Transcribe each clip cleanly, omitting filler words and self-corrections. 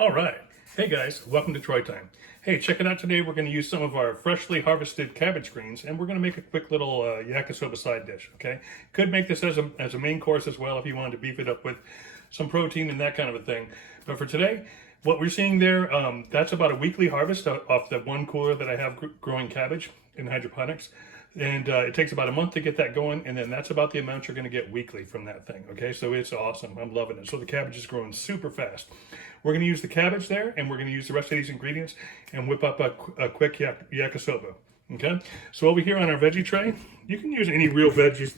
All right. Hey guys, welcome to Troy Time. Hey, check it out today. We're going to use some of our freshly harvested cabbage greens and we're going to make a quick little yakisoba side dish, okay? Could make this as a main course as well if you wanted to beef it up with some protein and that kind of a thing. But for today, what we're seeing there, that's about a weekly harvest off the one cooler that I have growing cabbage in hydroponics. And it takes about a month to get that going, and then that's about the amount you're going to get weekly from that thing, okay? So it's awesome. I'm loving it. So the cabbage is growing super fast. We're going to use the cabbage there, and we're going to use the rest of these ingredients and whip up a quick yakisoba, okay? So over here on our veggie tray, you can use any real veggies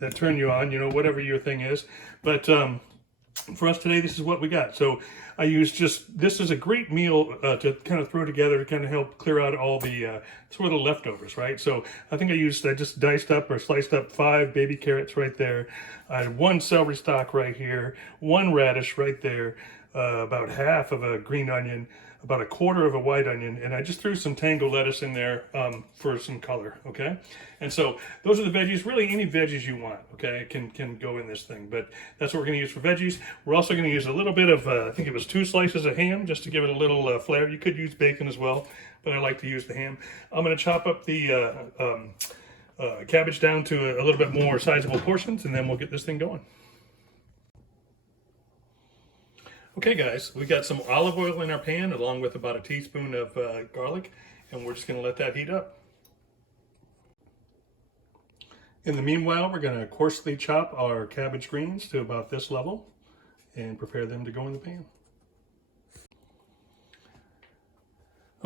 that turn you on, you know, whatever your thing is. But for us today, this is what we got. So I use this is a great meal to kind of throw together to kind of help clear out all the sort of leftovers, right? So I think I just diced up or sliced up 5 baby carrots right there. I had 1 celery stalk right here, 1 radish right there, about half of a green onion, about 1/4 of a white onion, and I just threw some tango lettuce in there for some color, okay? And so those are the veggies. Really, any veggies you want, okay, can go in this thing, but that's what we're going to use for veggies. We're also going to use a little bit of, I think it was 2 slices of ham, just to give it a little flair. You could use bacon as well, but I like to use the ham. I'm going to chop up the cabbage down to a little bit more sizable portions, and then we'll get this thing going. Okay guys, we got some olive oil in our pan along with about a teaspoon of garlic, and we're just going to let that heat up. In the meanwhile, we're going to coarsely chop our cabbage greens to about this level and prepare them to go in the pan.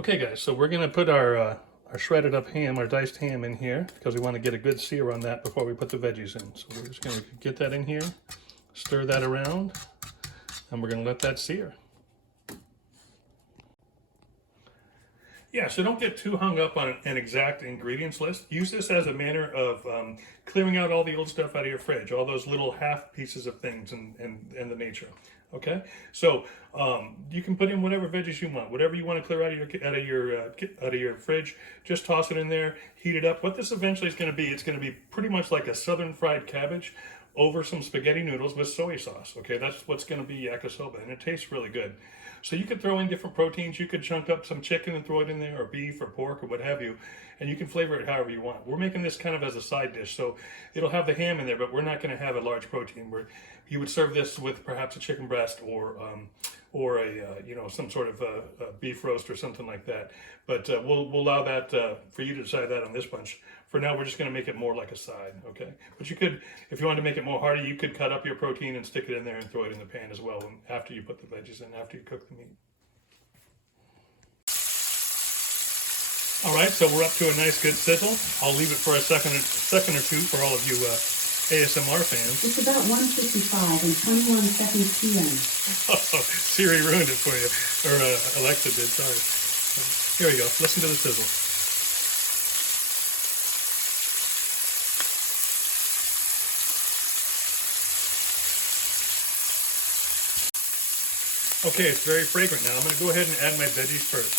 Okay guys, so we're going to put our shredded up ham, our diced ham in here because we want to get a good sear on that before we put the veggies in. So we're just going to get that in here, stir that around, and we're going to let that sear. Yeah, so don't get too hung up on an exact ingredients list. Use this as a manner of clearing out all the old stuff out of your fridge, all those little half pieces of things and the nature. Okay, so you can put in whatever veggies you want, whatever you want to clear out of your fridge. Just toss it in there, heat it up. What this eventually is going to be, it's going to be pretty much like a southern fried cabbage over some spaghetti noodles with soy sauce. Okay, that's what's going to be yakisoba, and it tastes really good. So you could throw in different proteins. You could chunk up some chicken and throw it in there, or beef or pork or what have you, and you can flavor it however you want. We're making this kind of as a side dish, so it'll have the ham in there, but we're not going to have a large protein. You would serve this with perhaps a chicken breast or a some sort of beef roast or something like that. But we'll allow that for you to decide that on this bunch. For now, we're just going to make it more like a side, okay? But you could, if you wanted to make it more hearty, you could cut up your protein and stick it in there and throw it in the pan as well after you put the veggies in, after you cook the meat. All right, so we're up to a nice good sizzle. I'll leave it for a second or two for all of you ASMR fans. It's about 1:55 and 21 seconds p.m. Oh, Siri ruined it for you, or Alexa did, sorry. Here we go, listen to the sizzle. Okay, it's very fragrant now. I'm going to go ahead and add my veggies first.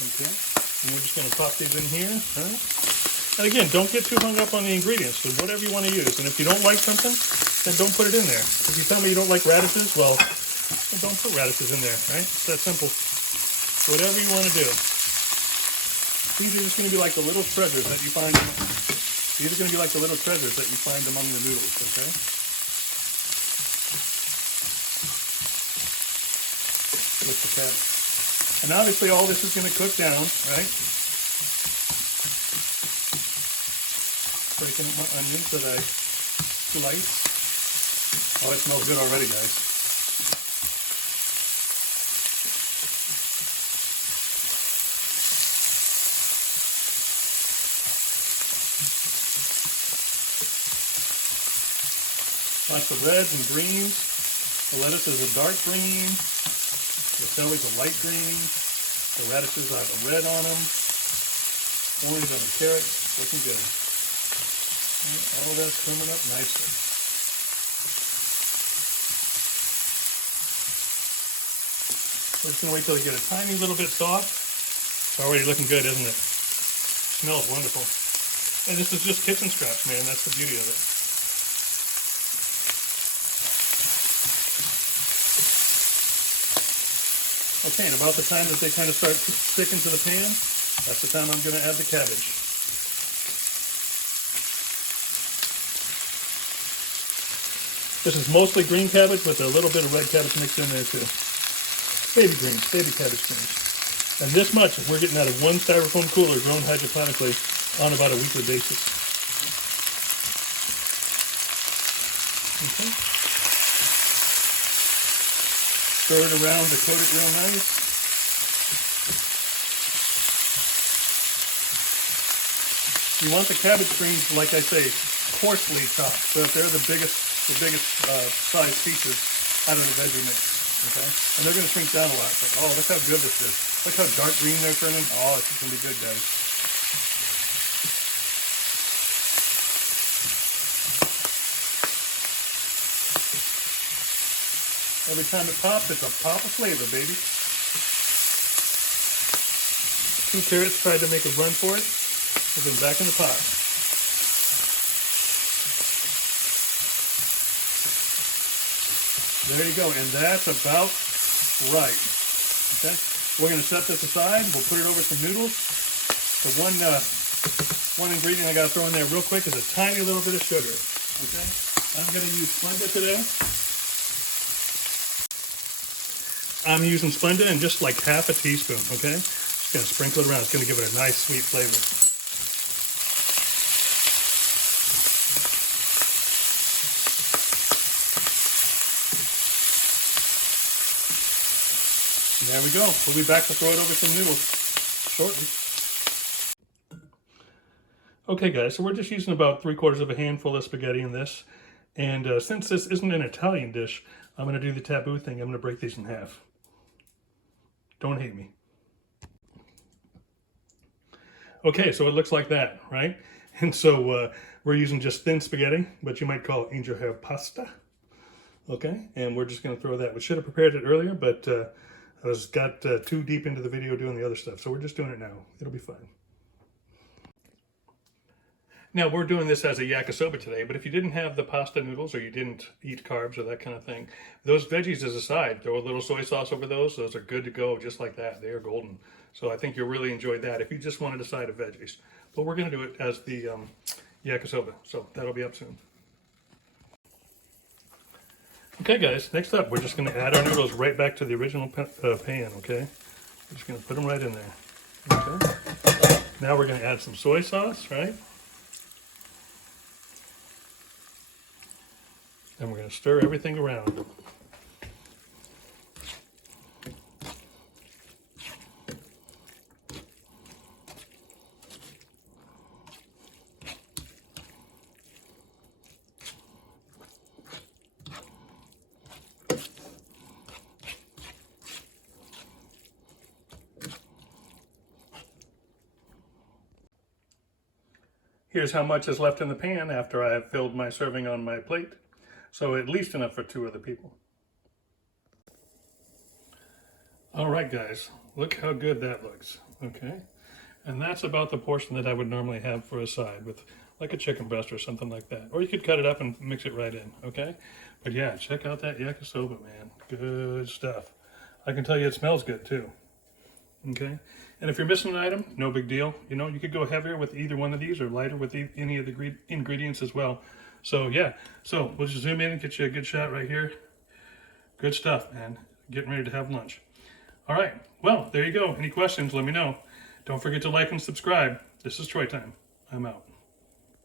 Okay, and we're just going to pop these in here. Huh? And again, don't get too hung up on the ingredients. So whatever you want to use. And if you don't like something, then don't put it in there. If you tell me you don't like radishes, well, then don't put radishes in there, right? It's that simple. Whatever you want to do. These are just going to be like the little treasures that you find. These are going to be like the little treasures that you find among the noodles, okay? With the cabbage. And obviously all this is going to cook down, right? Breaking up my onions that I slice. Oh, it smells good already, guys. Lots of reds and greens. The lettuce is a dark green. The celery's a light green. The radishes have a red on them. Orange on the carrots. Looking good. And all that's coming up nicely. We're just going to wait till you get a tiny little bit soft. It's already looking good, isn't it? Smells wonderful. And this is just kitchen scraps, man. That's the beauty of it. Okay, and about the time that they kind of start sticking to the pan, that's the time I'm going to add the cabbage. This is mostly green cabbage with a little bit of red cabbage mixed in there too. Baby greens, baby cabbage greens. And this much we're getting out of one styrofoam cooler grown hydroponically on about a weekly basis. Okay. Stir it around to coat it real nice. You want the cabbage greens, like I say, coarsely chopped, so that they're the biggest size pieces out of the veggie mix. Okay, and they're going to shrink down a lot. But, oh, look how good this is! Look how dark green they're turning. Oh, this is going to be good, guys. Every time it pops, it's a pop of flavor, baby. 2 carrots tried to make a run for it. Put them back in the pot. There you go, and that's about right. Okay, we're going to set this aside. We'll put it over some noodles. The one ingredient I got to throw in there real quick is a tiny little bit of sugar. Okay, I'm going to use Splenda today. I'm using Splenda in just like half a teaspoon. Okay, just going to sprinkle it around. It's going to give it a nice sweet flavor. There we go. We'll be back to throw it over some noodles shortly. Okay guys, so we're just using about 3/4 of a handful of spaghetti in this. And since this isn't an Italian dish, I'm going to do the taboo thing. I'm going to break these in half. Don't hate me. Okay, so it looks like that, right? And so we're using just thin spaghetti, but you might call it angel hair pasta. Okay, and we're just going to throw that. We should have prepared it earlier, but I got too deep into the video doing the other stuff, so we're just doing it now. It'll be fine. Now, we're doing this as a yakisoba today, but if you didn't have the pasta noodles or you didn't eat carbs or that kind of thing, those veggies as a side, throw a little soy sauce over those. Those are good to go just like that. They are golden. So I think you'll really enjoy that if you just wanted a side of veggies. But we're going to do it as the yakisoba, so that'll be up soon. Okay guys, next up we're just going to add our noodles right back to the original pan, okay? We're just going to put them right in there. Okay. Now we're going to add some soy sauce, right? And we're going to stir everything around. Here's how much is left in the pan after I have filled my serving on my plate. So at least enough for 2 other people. All right, guys, look how good that looks, okay? And that's about the portion that I would normally have for a side with like a chicken breast or something like that. Or you could cut it up and mix it right in, okay? But yeah, check out that yakisoba, man. Good stuff. I can tell you it smells good too, okay? And if you're missing an item, no big deal. You know, you could go heavier with either one of these or lighter with any of the ingredients as well. So yeah, so we'll just zoom in and get you a good shot right here. Good stuff, man. Getting ready to have lunch. All right, well, there you go. Any questions, let me know. Don't forget to like and subscribe. This is Troy Time. I'm out.